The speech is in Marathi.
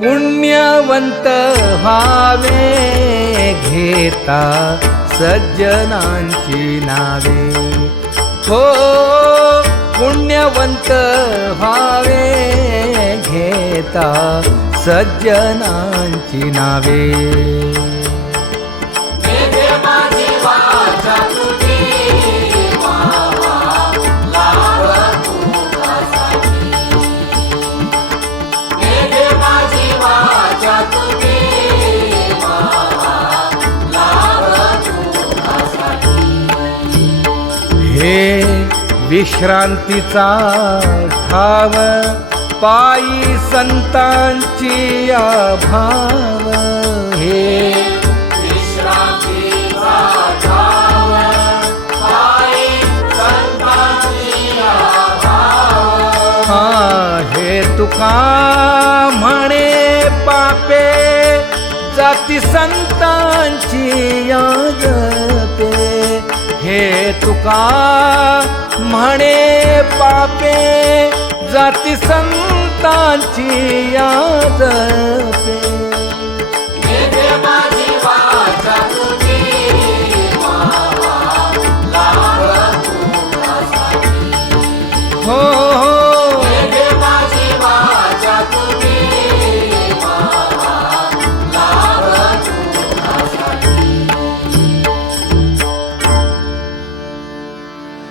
पुण्यवंत व्हावे घेता सज्जनांची नावे. हो पुण्यवंत व्हावे घेता सज्जनांची नावे. हे विश्रांतीचा ठाव पायी संतांची भाव हे हा हे तुका म्हणे पापे जाती संतांची तुका. म्हणे पापे जाती संतांची याद.